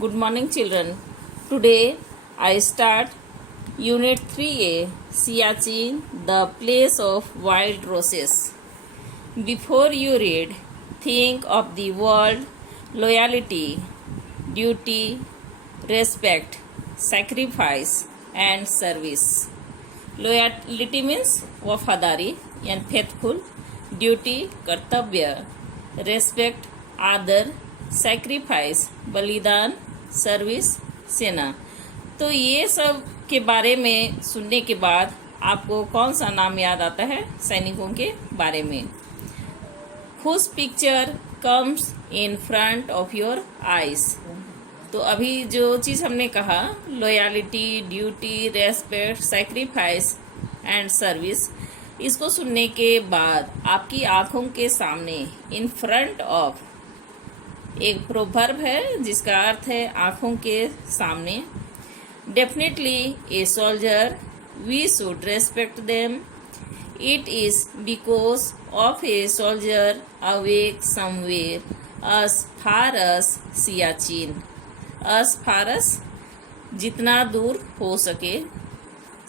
Good morning, children. Today I start Unit 3A Siachen, the place of wild roses. Before you read, think of the word loyalty, duty, respect, sacrifice, and service. Loyalty means वफादारी and faithful, duty कर्तव्य, respect आदर, sacrifice बलिदान, service सेना। तो ये सब के बारे में सुनने के बाद आपको कौन सा नाम याद आता है सैनिकों के बारे में? Whose picture comes in front of your eyes? तो अभी जो चीज़ हमने कहा loyalty, duty, respect, sacrifice and service, इसको सुनने के बाद आपकी आंखों के सामने इन फ्रंट ऑफ एक प्रोवर्ब है जिसका अर्थ है आंखों के सामने। Definitely a soldier we should respect them. It is because of a soldier awake somewhere as far as Siachen. As far as जितना दूर हो सके।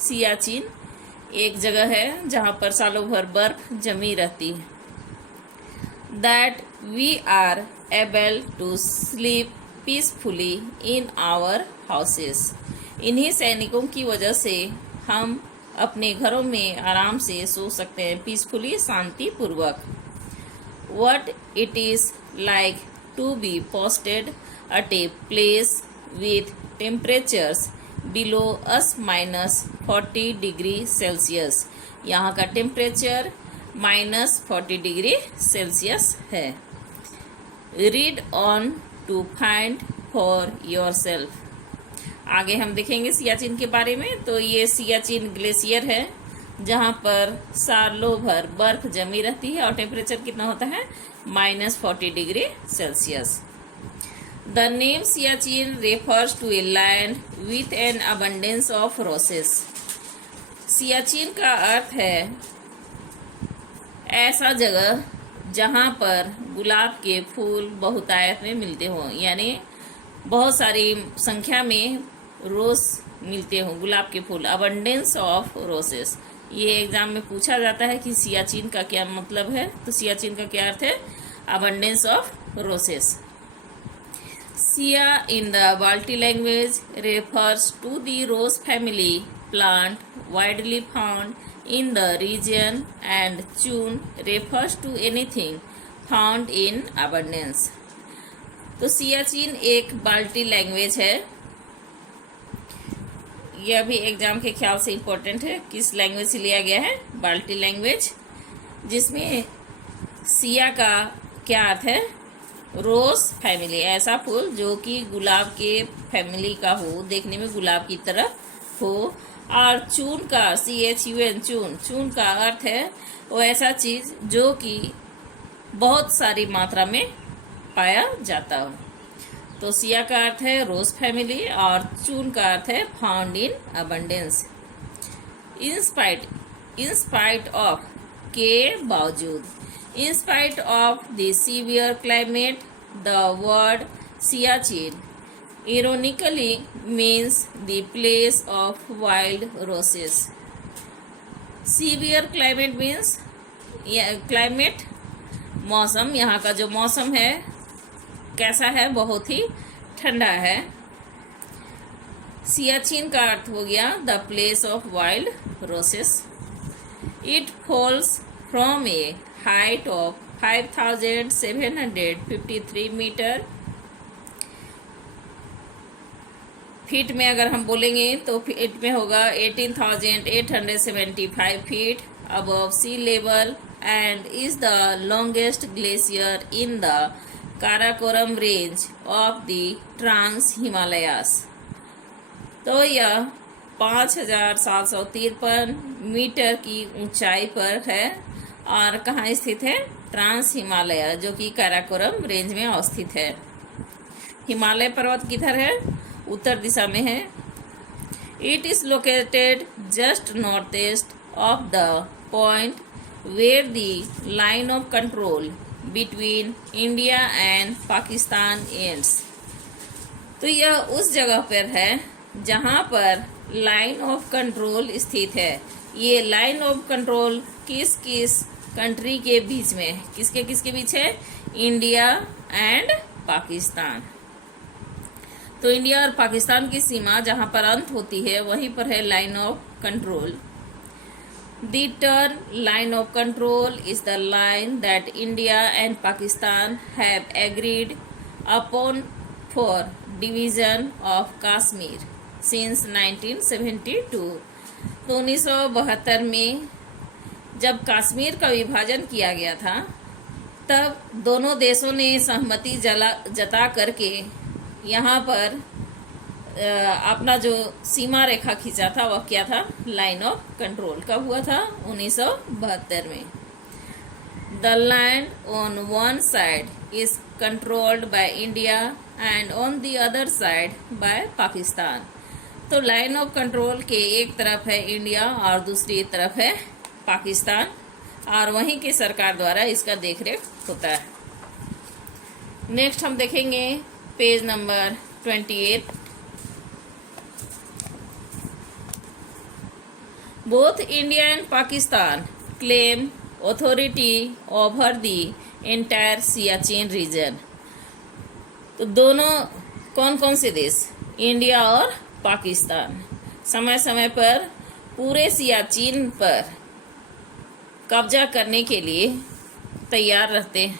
सियाचिन एक जगह है जहाँ पर सालों भर बर्फ जमी रहती है। That we are able to sleep peacefully in our houses. इन्हीं सैनिकों की वजह से हम अपने घरों में आराम से सो सकते हैं, पीसफुली शांतिपूर्वक। What it is like to be posted at a place with temperatures below us minus 40 degree Celsius. यहाँ का टेम्परेचर माइनस 40 डिग्री सेल्सियस है। Read on to find for yourself. आगे हम देखेंगे सियाचिन के बारे में। तो ये सियाचिन ग्लेशियर है जहाँ पर सालों भर बर्फ जमी रहती है और टेम्परेचर कितना होता है minus 40 degree Celsius. The name Siachen refers to a land with an abundance of roses. Siachen का अर्थ है ऐसा जगह जहाँ पर गुलाब के फूल बहुतायत में मिलते हों, यानी बहुत सारी संख्या में रोज मिलते हों गुलाब के फूल। अबंडेंस ऑफ रोसेस, ये एग्जाम में पूछा जाता है कि सियाचिन का क्या मतलब है। तो सियाचिन का क्या अर्थ है? Abundance of रोसेस। Siya in the बाल्टी language refers to the rose family plant widely found in the region, and chun refers to anything found in abundance. तो सियाचिन एक बाल्टी लैंग्वेज है। यह भी एग्जाम के ख्याल से इम्पोर्टेंट है। किस लैंग्वेज से लिया गया है? बाल्टी लैंग्वेज, जिसमें सिया का क्या अर्थ है? रोज फैमिली, ऐसा फूल जो कि गुलाब के फैमिली का हो, देखने में गुलाब की तरह हो। और चून का CHUN, चून, चून का अर्थ है वो ऐसा चीज जो कि बहुत सारी मात्रा में पाया जाता हो। तो सिया का अर्थ है रोज फैमिली और चून का अर्थ है found in abundance. In spite of के बावजूद, in spite of the severe climate, the word Siachen ironically means the place of wild roses. Severe climate means climate, मौसम। यहाँ का जो मौसम है कैसा है? बहुत ही ठंडा है। सियाचिन का अर्थ हो गया the place of wild roses. It falls from a height of 5,753 metre. Feet में अगर हम बोलेंगे तो फीट में होगा 18,875 feet above sea level, and is the longest glacier in the Karakoram range of the Trans Himalayas। तो यह 5,753 metre की ऊंचाई पर है और कहाँ स्थित है? ट्रांस हिमालय, जो कि काराकोरम रेंज में अवस्थित है। हिमालय पर्वत किधर है? उत्तर दिशा में है। It is located just north east of the point where the line of control between India and Pakistan ends. तो यह उस जगह पर है जहां पर लाइन ऑफ कंट्रोल स्थित है। ये लाइन ऑफ कंट्रोल किस किस कंट्री के बीच में है? किसके बीच है? India and Pakistan. तो इंडिया और पाकिस्तान की सीमा जहां पर अंत होती है वहीं पर है line of control. The term line of control is the line that India and Pakistan have agreed upon for division of Kashmir since 1972। तो 1972 में जब कश्मीर का विभाजन किया गया था तब दोनों देशों ने सहमति जता करके यहाँ पर अपना जो सीमा रेखा खींचा था वह क्या था? Line of control. कब हुआ था? 1972 में। The land on one side is controlled by India and on the other side by Pakistan. तो लाइन ऑफ कंट्रोल के एक तरफ है इंडिया और दूसरी तरफ है पाकिस्तान, और वहीं की सरकार द्वारा इसका देखरेख होता है। नेक्स्ट हम देखेंगे page number 28। Both India and Pakistan claim authority over the entire Siachen region। तो दोनों कौन कौन से देश? इंडिया और पाकिस्तान समय समय पर पूरे सियाचिन पर कब्जा करने के लिए तैयार रहते हैं।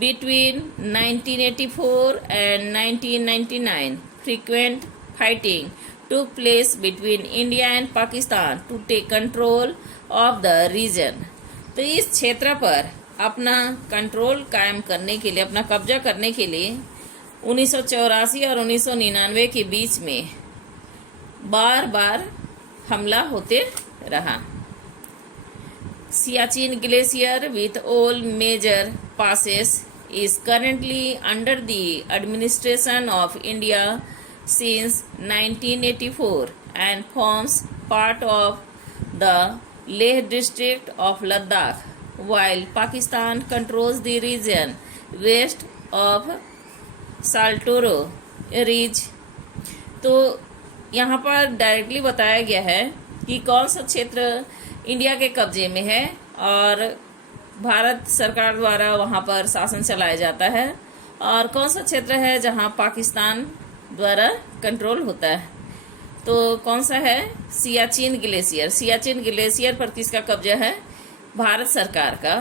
Between 1984 and 1999 frequent fighting took place between India and Pakistan to take control of the region। तो इस क्षेत्र पर अपना कंट्रोल कायम करने के लिए, अपना कब्जा करने के लिए 1984 और 1999 के बीच में बार बार हमला होते रहा। Siachen Glacier with all major passes is currently under the administration of India since 1984 and forms part of the Leh district of Ladakh, while Pakistan controls the region west of Saltoro Ridge। तो यहाँ पर directly बताया गया है कि कौन सा क्षेत्र इंडिया के कब्जे में है और भारत सरकार द्वारा वहाँ पर शासन चलाया जाता है, और कौन सा क्षेत्र है जहाँ पाकिस्तान द्वारा कंट्रोल होता है। तो कौन सा है? सियाचिन ग्लेशियर। सियाचिन ग्लेशियर पर किसका कब्जा है? भारत सरकार का।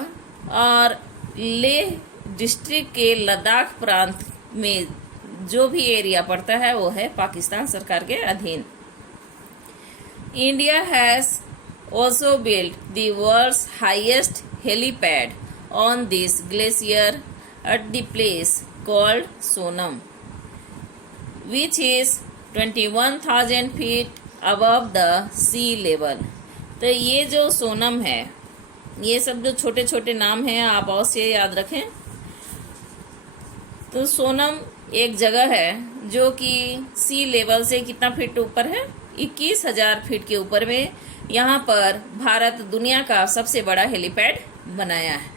और लेह डिस्ट्रिक्ट के लद्दाख प्रांत में जो भी एरिया पड़ता है वो है पाकिस्तान सरकार के अधीन। India has also built the world's highest helipad on this glacier at the place called Sonam, which is 21,000 feet above the sea level। तो ये जो सोनम है, ये सब जो छोटे छोटे नाम हैं आप अवश्य याद रखें। तो सोनम एक जगह है जो कि सी लेवल से कितना फीट ऊपर है? 21,000 फीट के ऊपर में यहाँ पर भारत दुनिया का सबसे बड़ा हेलीपैड बनाया है।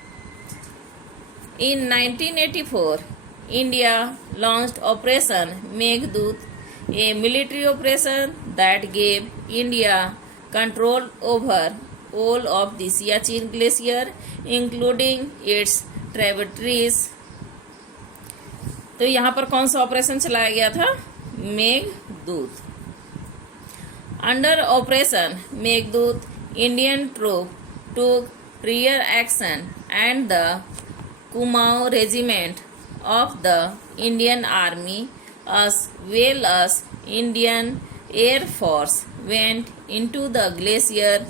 इन 1984 India launched operation Meghdoot, A military operation that gave India control over all of the Siachen glacier including it's tributaries. तो यहाँ पर कौन सा ऑपरेशन चलाया गया था? Meghdoot. Under Operation Meghdoot, Indian troops took prior action and the Kumaon Regiment of the Indian Army as well as Indian Air Force went into the glacier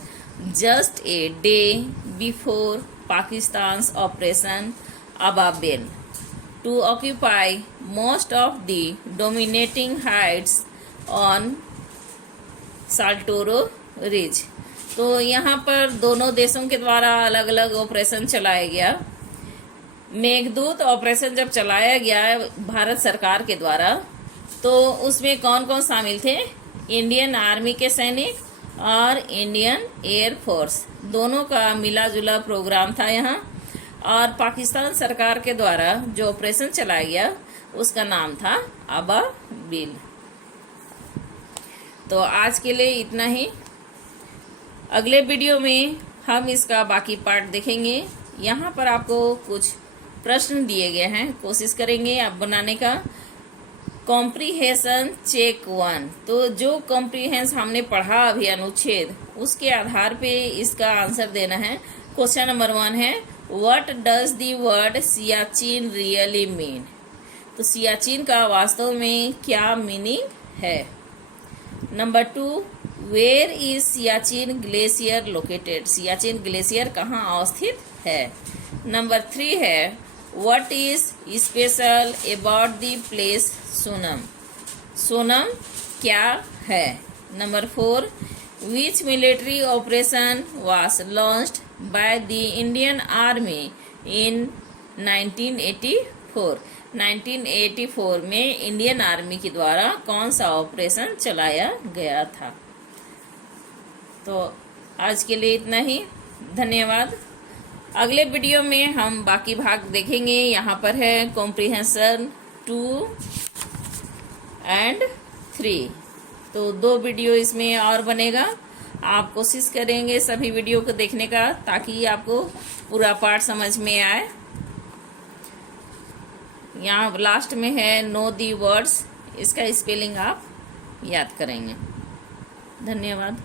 just a day before Pakistan's Operation Ababil to occupy most of the dominating heights on Saltoro ridge. तो यहाँ पर दोनों देशों के द्वारा अलग अलग operation चलाया गया। मेघदूत ऑपरेशन जब चलाया गया भारत सरकार के द्वारा तो उसमें कौन कौन शामिल थे? इंडियन आर्मी के सैनिक और इंडियन एयर फोर्स, दोनों का मिला जुला प्रोग्राम था यहाँ। और पाकिस्तान सरकार के द्वारा जो ऑपरेशन चलाया गया उसका नाम था अबाबिल। तो आज के लिए इतना ही। अगले वीडियो में हम इसका बाकी पार्ट देखेंगे। यहाँ पर आपको कुछ प्रश्न दिए गए हैं, कोशिश करेंगे आप बनाने का। कॉम्प्रिहेंशन चेक 1, तो जो कॉम्प्रिहेंस हमने पढ़ा अभी अनुच्छेद, उसके आधार पे इसका आंसर देना है। क्वेश्चन नंबर 1 है, what does the word Siachen really mean? तो सियाचिन का वास्तव में क्या मीनिंग है? Number 2, where is Siachen glacier located? Siachen glacier कहाँ अवस्थित है? नंबर 3 है, what is special about the place Sonam? Sonam क्या है? Number 4, which military operation was launched by the Indian army in 1984? 1984 में इंडियन आर्मी के द्वारा कौन सा ऑपरेशन चलाया गया था? तो आज के लिए इतना ही, धन्यवाद। अगले वीडियो में हम बाकी भाग देखेंगे। यहाँ पर है कॉम्प्रिहेंशन 2 एंड 3, तो 2 वीडियो इसमें और बनेगा। आप कोशिश करेंगे सभी वीडियो को देखने का, ताकि आपको पूरा पाठ समझ में आए। यहाँ लास्ट में है नो दी वर्ड्स, इसका स्पेलिंग आप याद करेंगे। धन्यवाद।